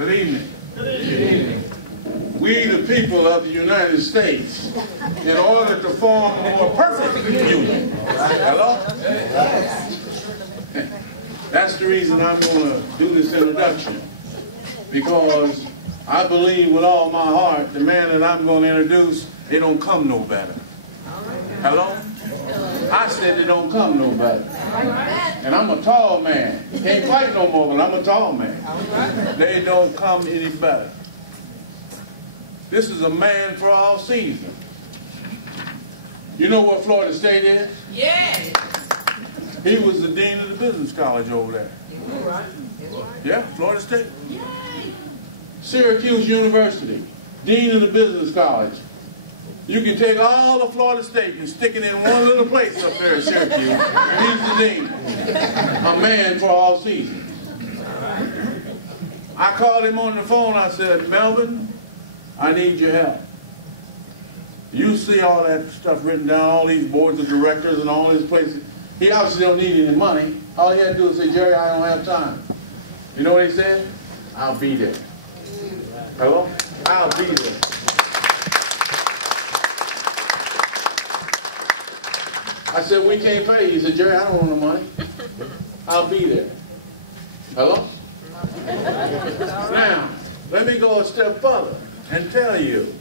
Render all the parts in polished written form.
Good evening. Good evening. We, the people of the United States, in order to form a more perfect union. Hello? That's the reason I'm going to do this introduction. Because I believe with all my heart, the man that I'm going to introduce, they don't come no better. Hello? I said they don't come no better. And I'm a tall man. Can't fight no more, but I'm a tall man. They don't come any better. This is a man for all seasons. You know what Florida State is? Yes. He was the dean of the business college over there. Yeah, Florida State. Yay. Syracuse University, dean of the business college. You can take all of Florida State and stick it in one little place up there in Syracuse, and he's the dean. A man for all seasons. I called him on the phone. I said, Melvin, I need your help. You see all that stuff written down, all these boards of directors and all these places. He obviously don't need any money. All he had to do is say, Jerry, I don't have time. You know what he said? I'll be there. Hello? I'll be there. I said, we can't pay you. He said, Jerry, I don't want no money. I'll be there. Hello? Now, let me go a step further and tell you,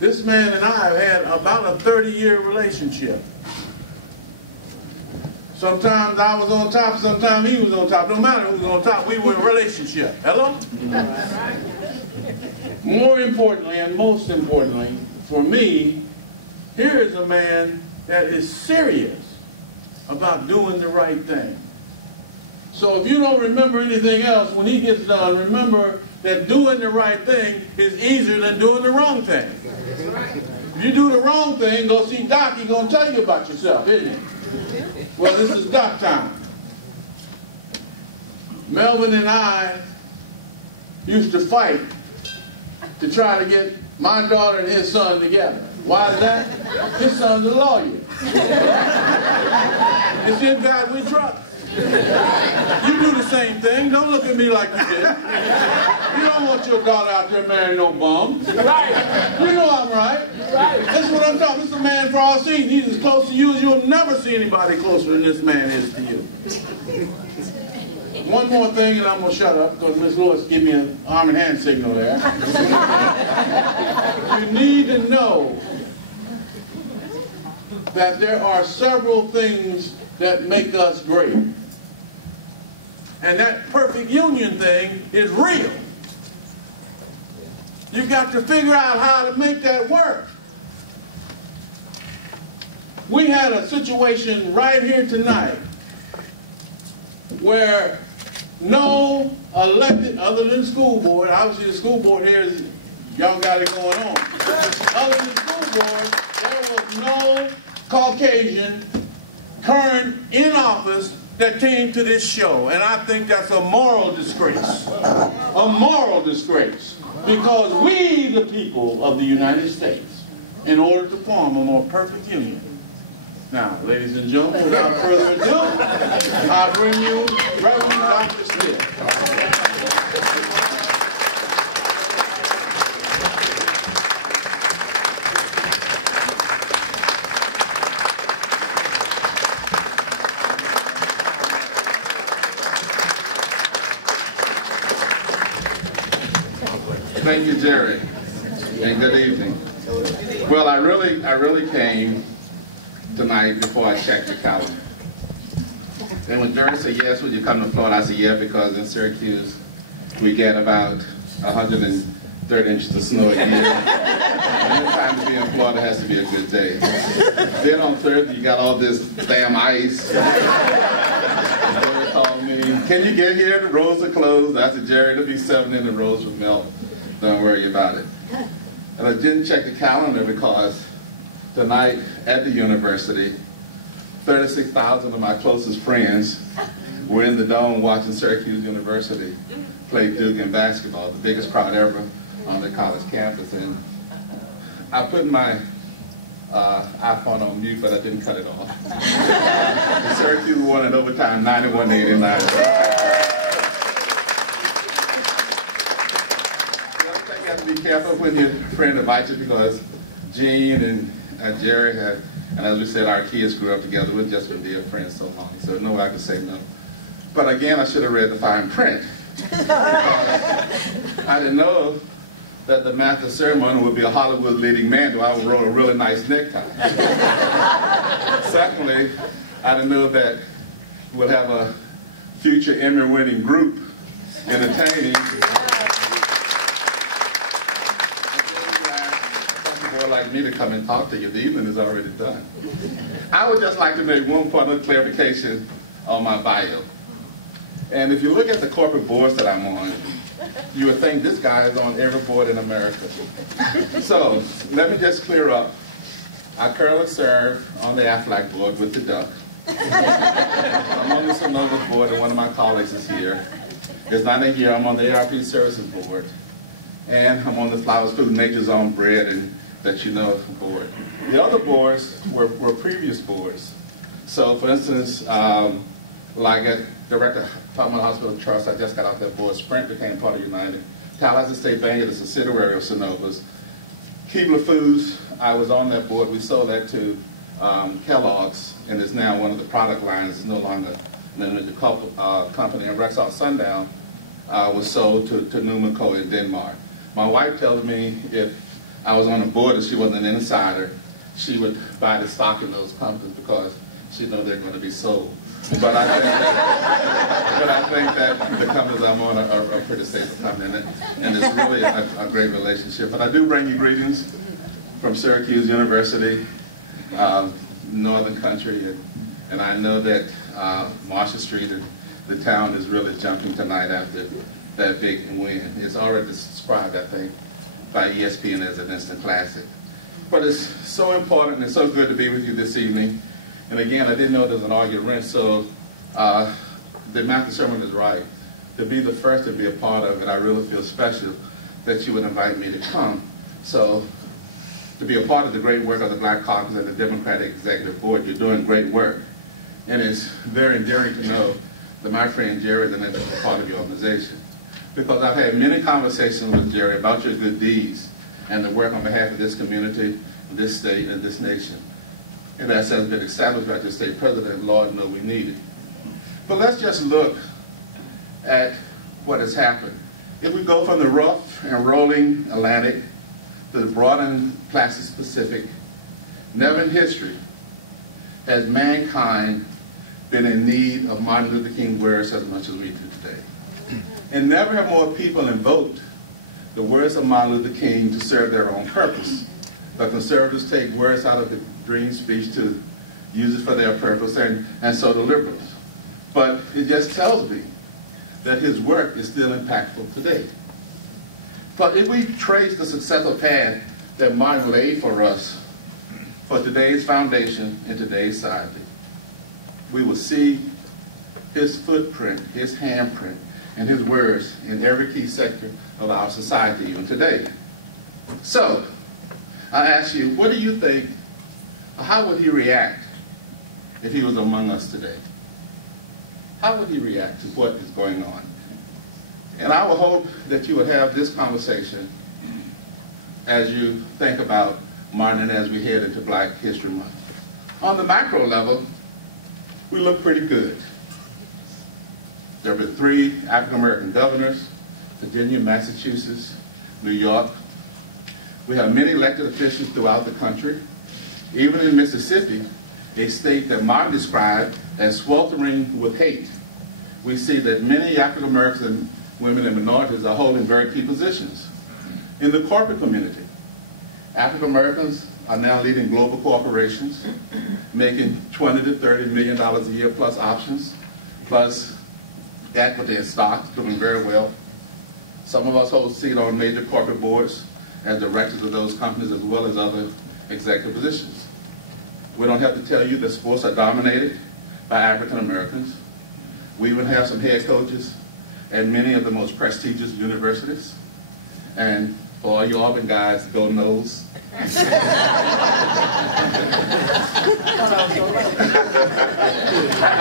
this man and I have had about a 30-year relationship. Sometimes I was on top, sometimes he was on top. No matter who was on top, we were in a relationship. Hello? More importantly, and most importantly, for me, here is a man that is serious about doing the right thing. So if you don't remember anything else, when he gets done, remember that doing the right thing is easier than doing the wrong thing. If you do the wrong thing, go see Doc, he's going to tell you about yourself, isn't he? Well, this is Doc time. Melvin and I used to fight to try to get my daughter and his son together. Why is that? His son's a lawyer. It's in God we trust. You do the same thing. Don't look at me like you did. You don't want your daughter out there marrying no bum. Right. You know I'm right. Right. That's what I'm talking. This is a man for all seasons. He's as close to you as you'll never see anybody closer than this man is to you. One more thing and I'm going to shut up because Miss Lewis gave me an arm and hand signal there. You need to know that there are several things that make us great. And that perfect union thing is real. You've got to figure out how to make that work. We had a situation right here tonight where no elected, other than school board, obviously the school board here is, y'all got it going on. Other than school board, there was no Caucasian current in office that came to this show. And I think that's a moral disgrace. A moral disgrace. Because we, the people of the United States, in order to form a more perfect union. Now, ladies and gentlemen, without further ado, I bring you Reverend Dr. Stith. Thank you, Jerry, and good evening. Well, I really came tonight before I checked the calendar. And when Jerry said, yes, would you come to Florida? I said, yeah, because in Syracuse, we get about 130 inches of snow a year. And this time to be in Florida has to be a good day. Then on Thursday, you got all this damn ice. Jerry called me, can you get here? The roads are closed. I said, Jerry, it'll be 7 and the roads will melt. Don't worry about it. And I didn't check the calendar because tonight at the university, 36,000 of my closest friends were in the dome watching Syracuse University play Duke in basketball, the biggest crowd ever on the college campus. And I put my iPhone on mute, but I didn't cut it off. Syracuse won in overtime 91-89. got to be careful when your friend invites you because Gene and Jerry have, and as we said, our kids grew up together. We've just been dear friends so long, so no way I can say no. But again, I should have read the fine print. I didn't know that the master ceremony would be a Hollywood leading man, though I would roll a really nice necktie. Secondly, I didn't know that we'll have a future Emmy-winning group entertaining. Someone like me to come and talk to you. The evening is already done. I would just like to make one point of clarification on my bio. And if you look at the corporate boards that I'm on, you would think this guy is on every board in America. So let me just clear up. I currently serve on the Aflac board with the duck. I'm on the Sonova board, and one of my colleagues is here. It's not a year. I'm on the ARP Services board, and I'm on the Flowers Food Nature's Own Bread and that you know board. The other boards were previous boards. So, for instance, like at Director of Department Hospital Trust, I just got off that board. Sprint became part of United. Tallahassee State Bank is a subsidiary of Sonova's. Keebler Foods, I was on that board. We sold that to Kellogg's, and it's now one of the product lines. It's no longer the company. And Rexall Sundown was sold to Newman Co. in Denmark. My wife tells me if I was on the board and she wasn't an insider, she would buy the stock in those companies because she knows they're going to be sold. But I think that the companies I'm on are pretty stable companies, and it's really a great relationship. But I do bring you greetings from Syracuse University, Northern Country, and I know that Marshall Street and the town is really jumping tonight after that big win. It's already described, I think, by ESPN as an instant classic. But it's so important and so good to be with you this evening. And again, I didn't know there was an argument, so the master ceremony is right. To be the first to be a part of it, I really feel special that you would invite me to come. So to be a part of the great work of the Black Caucus and the Democratic Executive Board, you're doing great work. And it's very endearing to know that my friend Jerry is an integral part of your organization. Because I've had many conversations with Jerry about your good deeds and the work on behalf of this community, this state, and this nation. And that has been established by your state president, Lord knows we need it. But let's just look at what has happened. If we go from the rough and rolling Atlantic to the broad and placid Pacific, never in history has mankind been in need of Martin Luther King words as much as we do today. And never have more people invoked the words of Martin Luther King to serve their own purpose. But conservatives take words out of the dream speech to use it for their purpose, and so do liberals. But it just tells me that his work is still impactful today. But if we trace the successful path that Martin laid for us for today's foundation in today's society, we will see his footprint, his handprint, and his words in every key sector of our society even today. So, I ask you, what do you think, how would he react if he was among us today? How would he react to what is going on? And I would hope that you would have this conversation as you think about Martin and as we head into Black History Month. On the macro level, we look pretty good. There have been 3 African-American governors, Virginia, Massachusetts, New York. We have many elected officials throughout the country. Even in Mississippi, a state that Martin described as sweltering with hate, we see that many African-American women and minorities are holding very key positions. In the corporate community, African-Americans are now leading global corporations, making $20 to $30 million a year plus options, plus equity and stocks, doing very well. Some of us hold seats on major corporate boards as directors of those companies as well as other executive positions. We don't have to tell you that sports are dominated by African Americans. We even have some head coaches at many of the most prestigious universities. And for all you Auburn guys, go Noles. I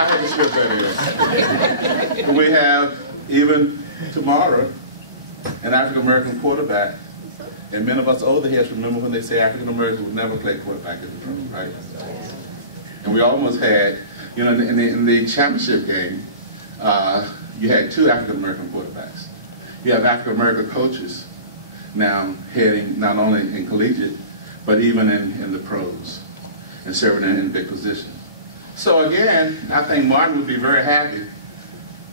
heard it's good better. We have, even tomorrow, an African American quarterback And many of us older heads remember when they say African Americans would never play quarterback in the pro, right? And we almost had, you know, in the championship game, you had 2 African American quarterbacks. You have African American coaches now heading not only in collegiate, but even in the pros and serving in big positions. So again, I think Martin would be very happy.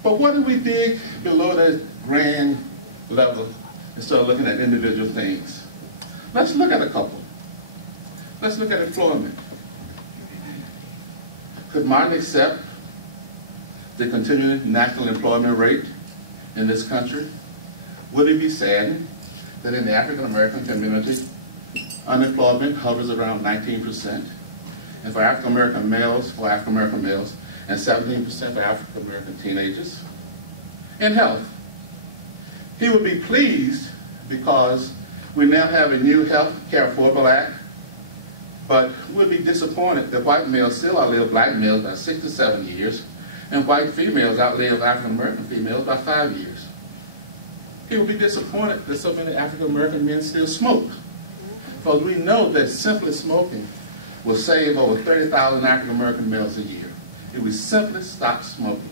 But what if we dig below that grand level and start looking at individual things? Let's look at a couple. Let's look at employment. Could Martin accept the continuing national employment rate in this country? Would he be saddened that in the African American community, unemployment hovers around 19%, and for African American males, and 17% for African American teenagers? In health, he would be pleased because we now have a new Health Care Affordable Act, but would be disappointed that white males still outlive black males by 6 to 7 years, and white females outlive African American females by 5 years. He would be disappointed that so many African American men still smoke, because we know that simply smoking will save over 30,000 African American males a year if we simply stop smoking.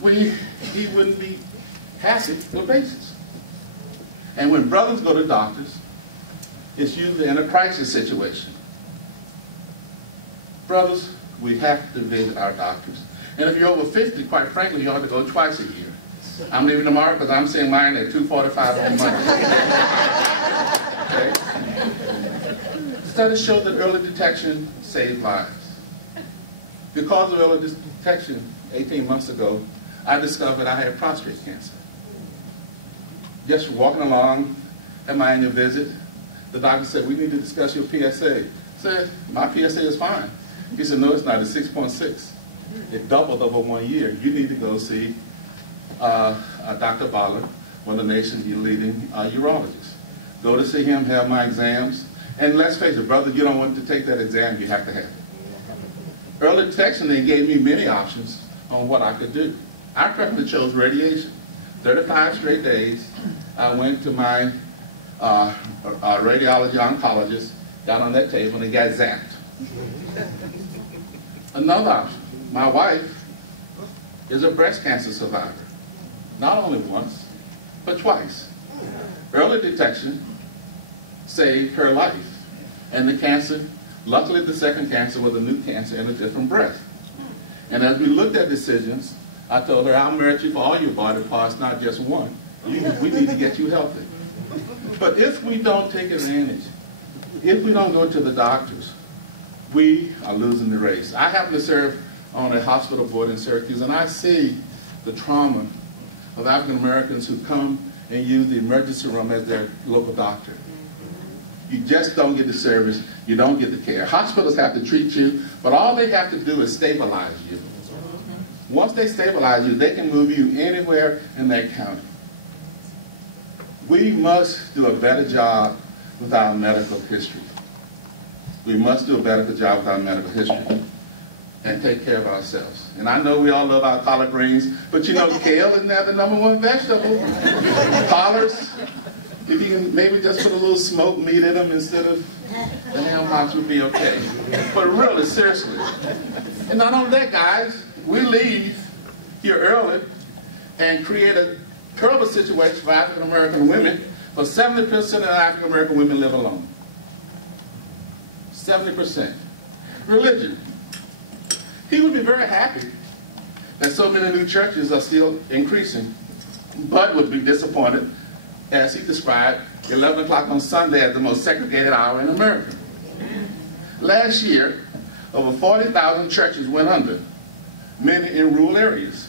He wouldn't be happy with basis. And when brothers go to doctors, it's usually in a crisis situation. Brothers, we have to visit our doctors. And if you're over 50, quite frankly, you ought to go twice a year. I'm leaving tomorrow because I'm seeing mine at 2:45 on Monday. Okay? Studies show that early detection saves lives. Because of early detection, 18 months ago, I discovered I had prostate cancer. Just walking along at my annual visit, the doctor said, "We need to discuss your PSA." I said, "My PSA is fine." He said, "No, it's not. It's 6.6. It doubled over 1 year. You need to go see Dr. Butler, one of the nation's leading urologists. Go to see him, have my exams. And let's face it, brother, you don't want to take that exam, you have to have it." Early detection, they gave me many options on what I could do. I preferably chose radiation. 35 straight days, I went to my radiology oncologist, got on that table, and he got zapped. Another option, my wife is a breast cancer survivor. Not only once, but twice. Early detection saved her life. And the cancer, luckily the second cancer was a new cancer in a different breast. And as we looked at decisions, I told her, "I'll merit you for all your body parts, not just one. We need to get you healthy." But if we don't take advantage, if we don't go to the doctors, we are losing the race. I happen to serve on a hospital board in Syracuse, and I see the trauma of African Americans who come and use the emergency room as their local doctor. You just don't get the service, you don't get the care. Hospitals have to treat you, but all they have to do is stabilize you. Once they stabilize you, they can move you anywhere in that county. We must do a better job with our medical history. We must do a better job with our medical history and take care of ourselves. And I know we all love our collard greens, but you know, kale isn't that the #1 vegetable? Collards, if you can maybe just put a little smoked meat in them instead of the ham hocks would be okay. But really, seriously. And not only that, guys, we leave here early and create a terrible situation for African American women, but 70% of African American women live alone. 70%. Religion. He would be very happy that so many new churches are still increasing, but would be disappointed, as he described, 11 o'clock on Sunday as the most segregated hour in America. Last year, over 40,000 churches went under, many in rural areas.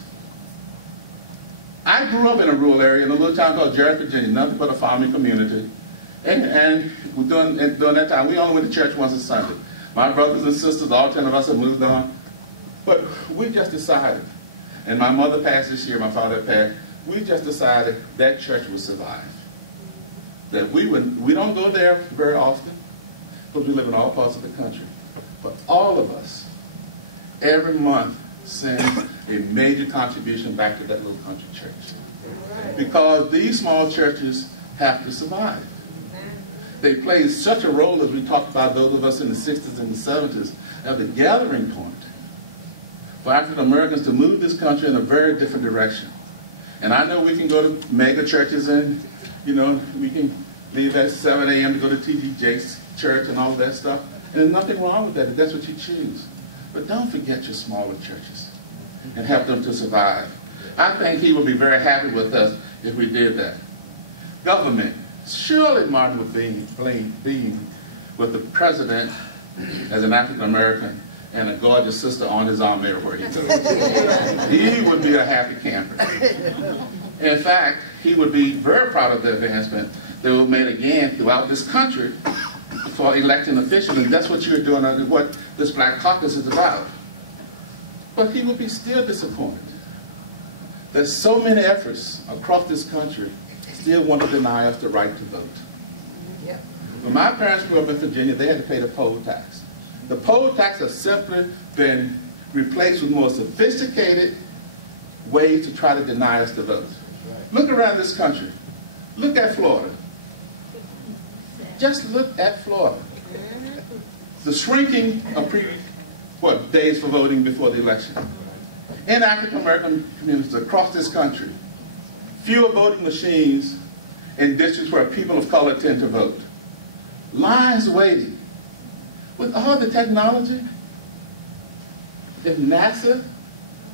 I grew up in a rural area in a little town called Jarrett, Virginia, nothing but a farming community. And during that time, we only went to church once a Sunday. My brothers and sisters, all 10 of us have moved on. But we just decided, and my mother passed this year, my father passed, we just decided that church would survive. That we don't go there very often, because we live in all parts of the country. But all of us, every month, send a major contribution back to that little country church. Because these small churches have to survive. They played such a role, as we talked about, those of us in the 60s and the 70s, of the gathering point for African Americans to move this country in a very different direction. And I know we can go to mega churches and, you know, we can leave at 7 a.m. to go to T.D. Jakes' church and all of that stuff. And there's nothing wrong with that if that's what you choose. But don't forget your smaller churches and help them to survive. I think he would be very happy with us if we did that. Government. Surely Martin would be with the president as an African American and a gorgeous sister on his arm everywhere he goes. He would be a happy camper. In fact, he would be very proud of the advancement that was made again throughout this country for electing officials, and that's what you're doing, what this Black Caucus is about. But he would be still disappointed. There's so many efforts across this country still want to deny us the right to vote. Yep. When my parents grew up in Virginia, they had to pay the poll tax. The poll tax has simply been replaced with more sophisticated ways to try to deny us the vote. Look around this country. Look at Florida. Just look at Florida. The shrinking of days for voting before the election. In African American communities across this country, fewer voting machines in districts where people of color tend to vote. Lines waiting. With all the technology, if NASA,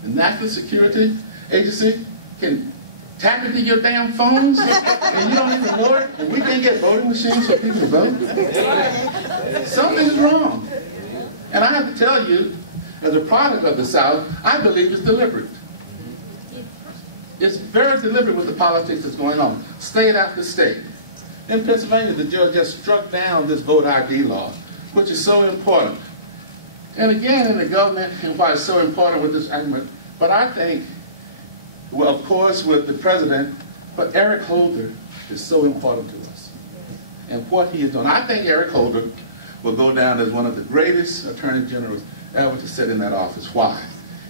the National Security Agency, can tap into your damn phones and you don't even know it, and we can't get voting machines for people to vote, something's wrong. And I have to tell you, as a product of the South, I believe it's deliberate. It's very deliberate with the politics that's going on, state after state. In Pennsylvania, the judge just struck down this vote ID law, which is so important. And again, in the government, and why it's so important with this argument, but I think, well, of course, with the president, but Eric Holder is so important to us. And what he is doing. I think Eric Holder will go down as one of the greatest attorney generals ever to sit in that office. Why?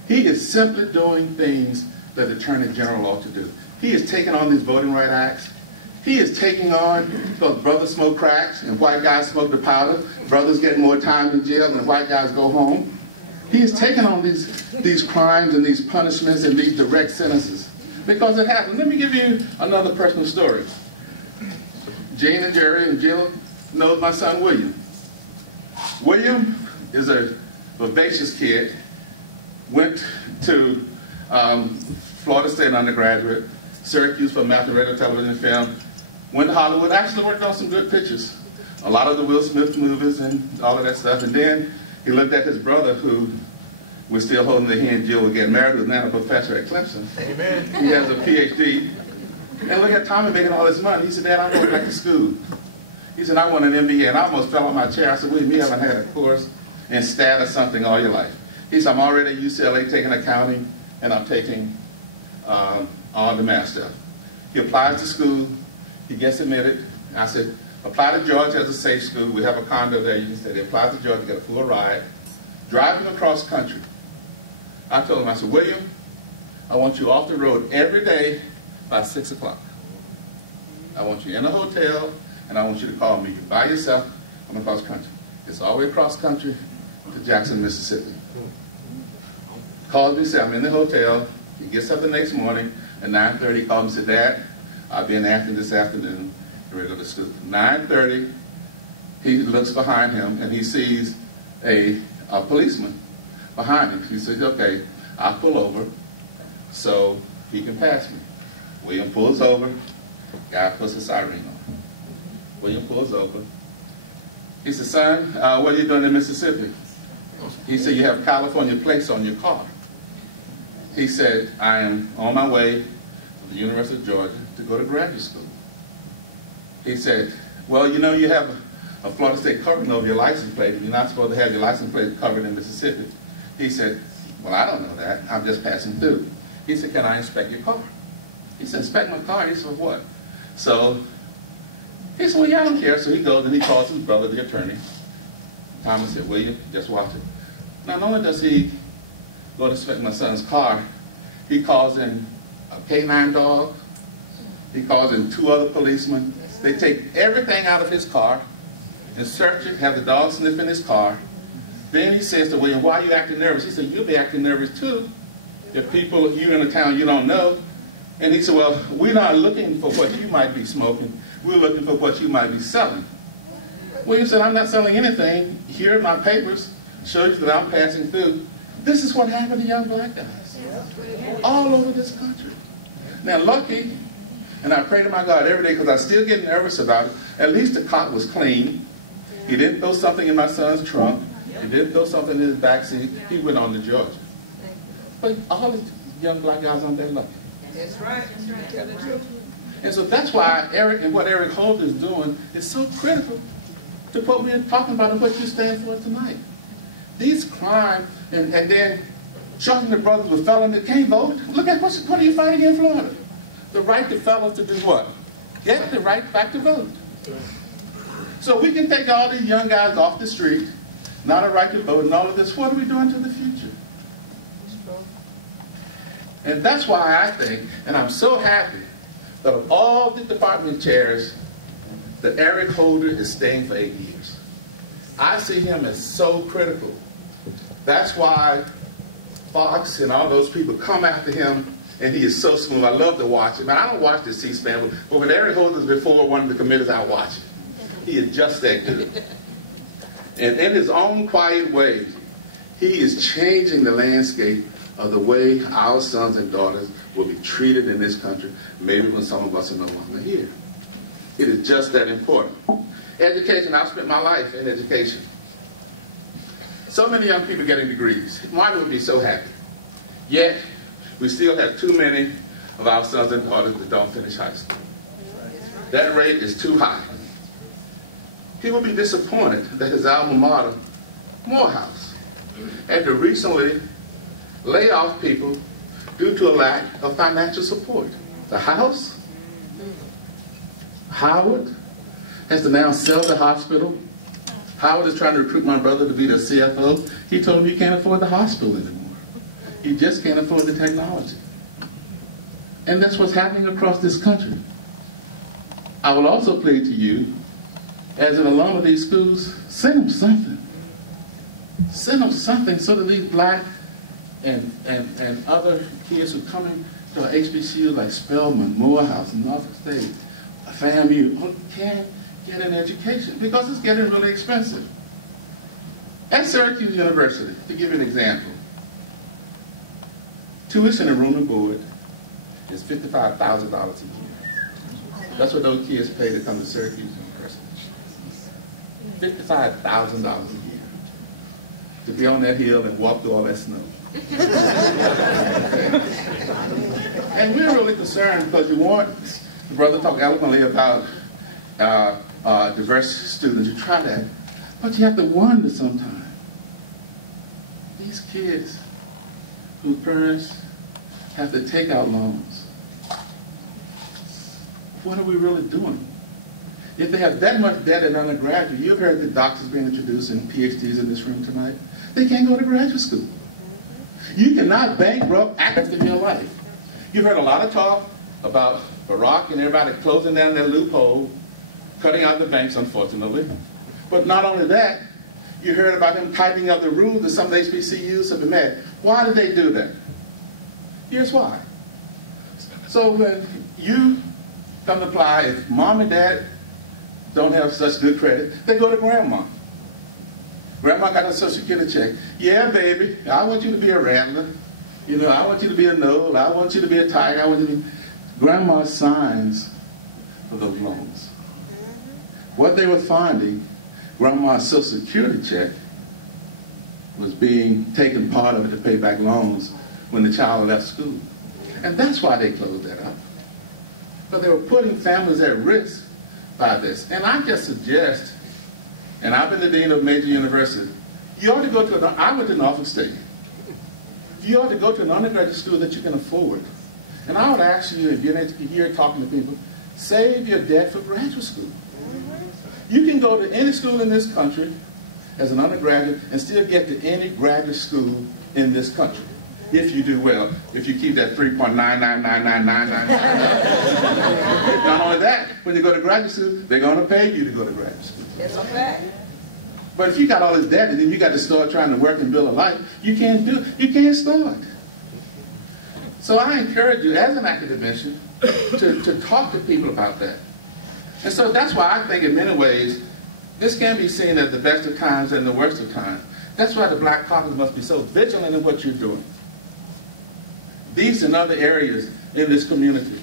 He is simply doing things that the attorney general ought to do. He is taking on these voting rights acts. He is taking on, because brothers smoke cracks and white guys smoke the powder, brothers get more time in jail and white guys go home. He is taking on these crimes and these punishments and these direct sentences. Because it happens. Let me give you another personal story. Jane and Jerry and Jill know my son William. William is a vivacious kid, went to Florida State undergraduate, Syracuse for math and radio, television, and film, went to Hollywood, actually worked on some good pictures. A lot of the Will Smith movies and all of that stuff. And then he looked at his brother, who was still holding that he and Jill would get married, who's now a professor at Clemson. Amen. He has a PhD. And look at Tommy making all this money. He said, Dad, I'm going back to school. He said, I want an MBA. And I almost fell on my chair. I said, William, you haven't had a course in stat or something all your life. He said, I'm already at UCLA taking accounting, and I'm taking all the math stuff. He applies to school. He gets admitted. I said, apply to Georgia as a safe school. We have a condo there. You can say, they apply to Georgia, get a full ride. Driving across country. I told him, I said, William, I want you off the road every day by 6 o'clock. I want you in a hotel, and I want you to call me by yourself on across country. It's all the way across country to Jackson, Mississippi. Calls me, said, I'm in the hotel. He gets up the next morning at 9:30. He calls me, said, Dad, I'll be in Athens this afternoon. We're going to school. 9:30, he looks behind him, and he sees a policeman behind him. He says, okay, I'll pull over so he can pass me. William pulls over. Guy puts a siren on. William pulls over. He said, son, what are you doing in Mississippi? He said, you have California plates on your car. He said, I am on my way to the University of Georgia to go to graduate school. He said, well, you know, you have a Florida State covering over your license plate. You're not supposed to have your license plate covered in Mississippi. He said, well, I don't know that. I'm just passing through. He said, can I inspect your car? He said, inspect my car? He said, what? So he said, well, yeah, I don't care. So he goes and he calls his brother, the attorney. Thomas said, William, just watch it. Not only does he go to inspect my son's car, he calls in a canine dog, He calls in 2 other policemen. They take everything out of his car and search it, have the dog sniff in his car. Then he says to William, why are you acting nervous? He said, you'll be acting nervous too if people, you're in a town you don't know. And he said, well, we're not looking for what you might be smoking. We're looking for what you might be selling. William said, I'm not selling anything. Here are my papers. Show you that I'm passing through. This is what happened to young black guys all over this country. Now, lucky, and I pray to my God every day because I still get nervous about it, at least the cop was clean. He didn't throw something in my son's trunk. He didn't throw something in his backseat. He went on to Georgia. But all these young black guys aren't that lucky. That's right. That's right. Tell the truth. And so that's why Eric and what Eric Holt is doing is so critical to what we're talking about and what you stand for tonight. These crimes, and then charging the brothers with felony that can't vote. Look at what are you fighting in Florida? The right to felons to do what? Get the right back to vote. So we can take all these young guys off the street, not a right to vote, and all of this. What are we doing to the future? And that's why I think, and I'm so happy, that of all the department chairs, that Eric Holder is staying for 8 years. I see him as so critical. That's why Fox and all those people come after him, and he is so smooth. I love to watch him. And I don't watch the C-SPAN, but when Eric Holder's before one of the committees, I watch him. He is just that good. And in his own quiet way, he is changing the landscape of the way our sons and daughters will be treated in this country, maybe when some of us are no longer here. It is just that important. Education, I've spent my life in education. So many young people getting degrees. Martin would be so happy. Yet, we still have too many of our sons and daughters that don't finish high school. That rate is too high. He will be disappointed that his alma mater, Morehouse, had to recently lay off people due to a lack of financial support. The house, Howard, has to now sell the hospital. Howard is trying to recruit my brother to be the CFO. He told me he can't afford the hospital anymore. He just can't afford the technology. And that's what's happening across this country. I will also plead to you, as an alum of these schools, send them something. Send them something so that these black and other kids who come into our HBCUs like Spelman, Morehouse, Norfolk State, FAMU, can get an education because it's getting really expensive. At Syracuse University, to give you an example, tuition and room and board is $55,000 a year. That's what those kids pay to come to Syracuse University. $55,000 a year to be on that hill and walk through all that snow. And we're really concerned because you want the brother to talk eloquently about diverse students. You try that, but you have to wonder sometimes. These kids whose parents have to take out loans, what are we really doing? If they have that much debt in undergraduate, you've heard the doctors being introduced and PhDs in this room tonight, they can't go to graduate school. You cannot bankrupt actors in your life. You've heard a lot of talk about Barack and everybody closing down that loophole, cutting out the banks, unfortunately. But not only that, you heard about him tightening up the rules that some of the HBCUs have been made. Why did they do that? Here's why. So when you come to apply, if mom and dad don't have such good credit, they go to grandma. Grandma got a Social Security check. Yeah, baby, I want you to be a Rattler. You know, I want you to be a Knoll. I want you to be a Tiger. I want you to be... Grandma signs for those loans. What they were finding, Grandma's Social Security check was being taken part of it to pay back loans when the child left school. And that's why they closed that up. But they were putting families at risk by this. And I just suggest, and I've been the dean of a major university, you ought to go to I went to Norfolk State. You ought to go to an undergraduate school that you can afford. And I would ask you, if you're here talking to people, save your debt for graduate school. You can go to any school in this country as an undergraduate and still get to any graduate school in this country. If you do well, if you keep that 3.99999. Not only that, when you go to graduate school, they're going to pay you to go to graduate school. That's a fact. But if you got all this debt and then you got to start trying to work and build a life, you can't start. So I encourage you as an academician to talk to people about that. And so that's why I think in many ways, this can be seen as the best of times and the worst of times. That's why the Black Caucus must be so vigilant in what you're doing. These and other areas in this community,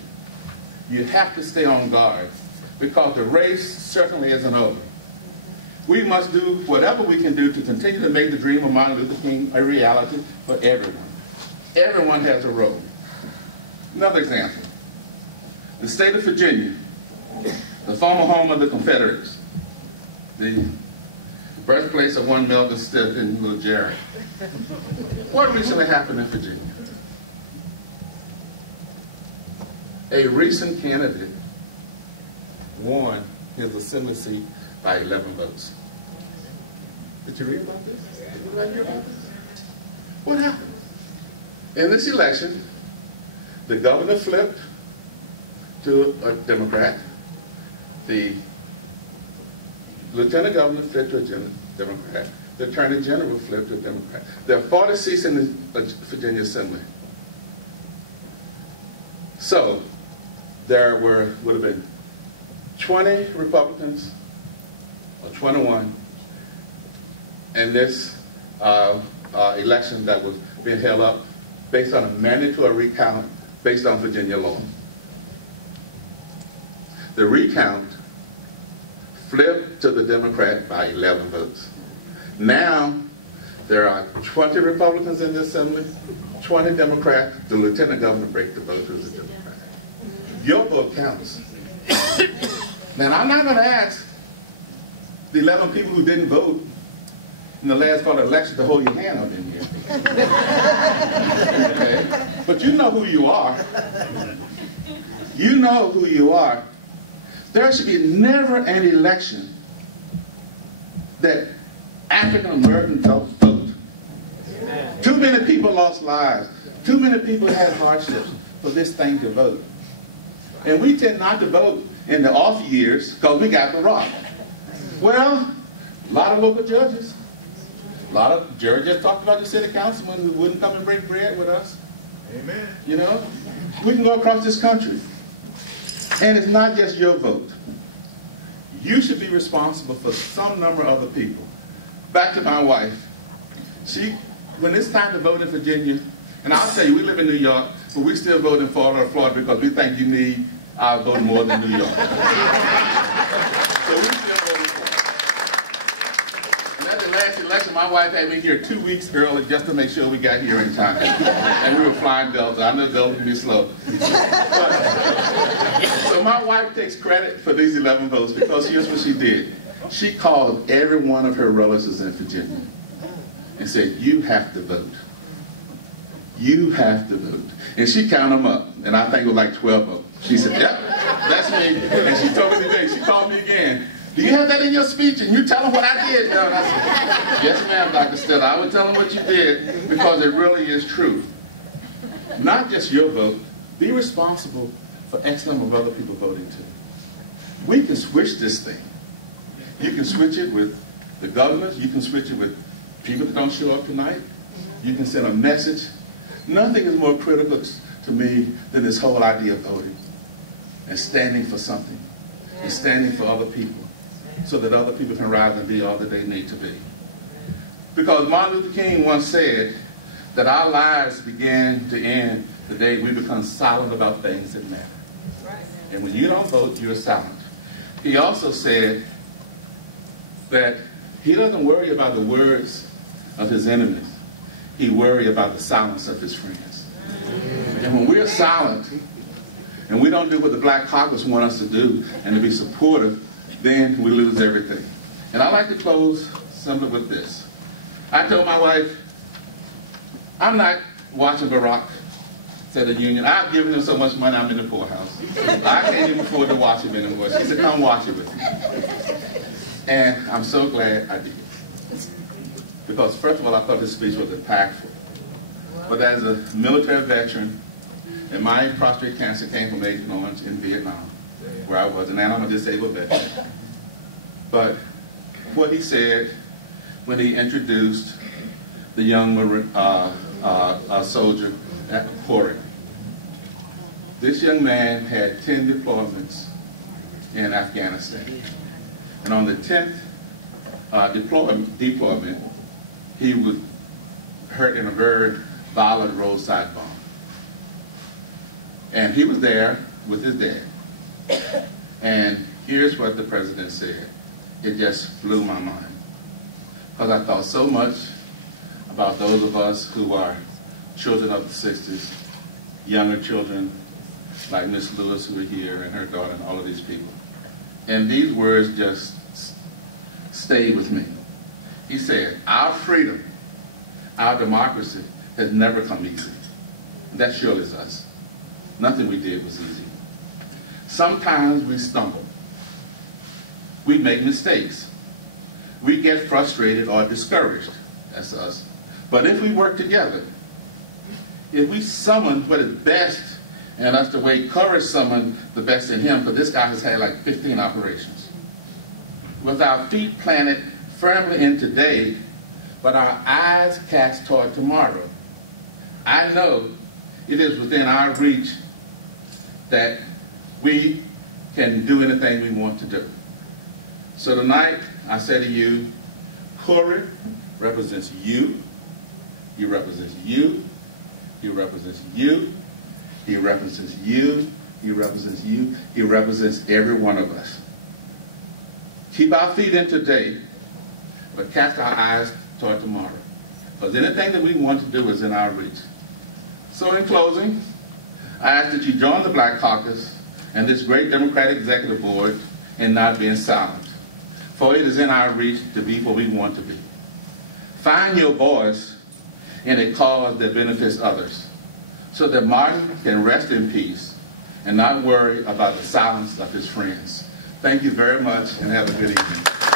you have to stay on guard because the race certainly isn't over. We must do whatever we can do to continue to make the dream of Martin Luther King a reality for everyone. Everyone has a role. Another example, the state of Virginia, the former home of the Confederates, the birthplace of one Melvin, Stith, and little Jerome. What recently happened in Virginia? A recent candidate won his assembly seat by 11 votes. Did you read about this? Did you hear about this? What happened? In this election, the governor flipped to a Democrat. The lieutenant governor flipped to a Democrat. The attorney general flipped to a Democrat. There are 40 seats in the Virginia Assembly. So there would have been 20 Republicans or 21 in this election that was being held up based on a mandatory recount based on Virginia law. The recount flipped to the Democrat by 11 votes. Now, there are 20 Republicans in the Assembly, 20 Democrats. The lieutenant governor breaks the vote to the Democrat. Your vote counts. Now, I'm not going to ask the 11 people who didn't vote in the last part of the election to hold your hand up in here. Okay? But you know who you are. You know who you are. There should be never an election that African Americans don't vote. Too many people lost lives. Too many people had hardships for this thing to vote. And we tend not to vote in the off years because we got the rock. Well, a lot of local judges. Jerry just talked about the city councilman who wouldn't come and break bread with us. Amen. You know, we can go across this country. And it's not just your vote. You should be responsible for some number of other people. Back to my wife. When it's time to vote in Virginia, and I'll tell you, we live in New York, but we still vote in Florida because we think you need our vote more than New York. So we still vote in Florida. And at the last election, my wife had me here 2 weeks early just to make sure we got here in time. And we were flying Delta. I know Delta can be slow. So my wife takes credit for these 11 votes because here's what she did. She called every one of her relatives in Virginia and said, you have to vote. You have to vote. And she counted them up, and I think it was like 12 votes. She said, yep, that's me. And she told me today, she called me again. Do you have that in your speech? And you tell them what I did? And I said, yes, ma'am, Dr. Stith. I would tell them what you did because it really is true. Not just your vote. Be responsible for X number of other people voting too. We can switch this thing. You can switch it with the governors. You can switch it with people that don't show up tonight. You can send a message. Nothing is more critical to me than this whole idea of voting and standing for something and standing for other people so that other people can rise and be all that they need to be. Because Martin Luther King once said that our lives began to end the day we become silent about things that matter. And when you don't vote, you're silent. He also said that he doesn't worry about the words of his enemies. He worries about the silence of his friends. And when we're silent and we don't do what the Black Caucus want us to do and to be supportive, then we lose everything. And I like to close simply with this. I told my wife, I'm not watching Barack State of the Union. I've given him so much money, I'm in the poorhouse. I can't even afford to watch him anymore. She said, come watch it with me. And I'm so glad I did. Because first of all, I thought this speech was impactful. But as a military veteran, and my prostate cancer came from Agent Orange in Vietnam, where I was, and now I'm a disabled veteran. But what he said when he introduced the young soldier at Corey. This young man had 10 deployments in Afghanistan. And on the 10th deployment, he was hurt in a very violent roadside bomb. And he was there with his dad. And here's what the president said. It just blew my mind. Because I thought so much about those of us who are children of the 60s, younger children like Miss Lewis who are here and her daughter and all of these people. And these words just stayed with me. He said, our freedom, our democracy has never come easy. And that surely is us. Nothing we did was easy. Sometimes we stumble. We make mistakes. We get frustrated or discouraged. That's us. But if we work together, if we summon what is best in us the way Courage summoned the best in him, because this guy has had like 15 operations, with our feet planted firmly in today, but our eyes cast toward tomorrow, I know it is within our reach that we can do anything we want to do. So tonight, I say to you, Corey represents you, he represents you, he represents you, he represents you, he represents you, he represents every one of us. Keep our feet in today, but cast our eyes toward tomorrow. Because anything that we want to do is in our reach. So in closing, I ask that you join the Black Caucus and this great Democratic Executive Board in not being silent. For it is in our reach to be what we want to be. Find your voice in a cause that benefits others, so that Martin can rest in peace and not worry about the silence of his friends. Thank you very much, and have a good evening.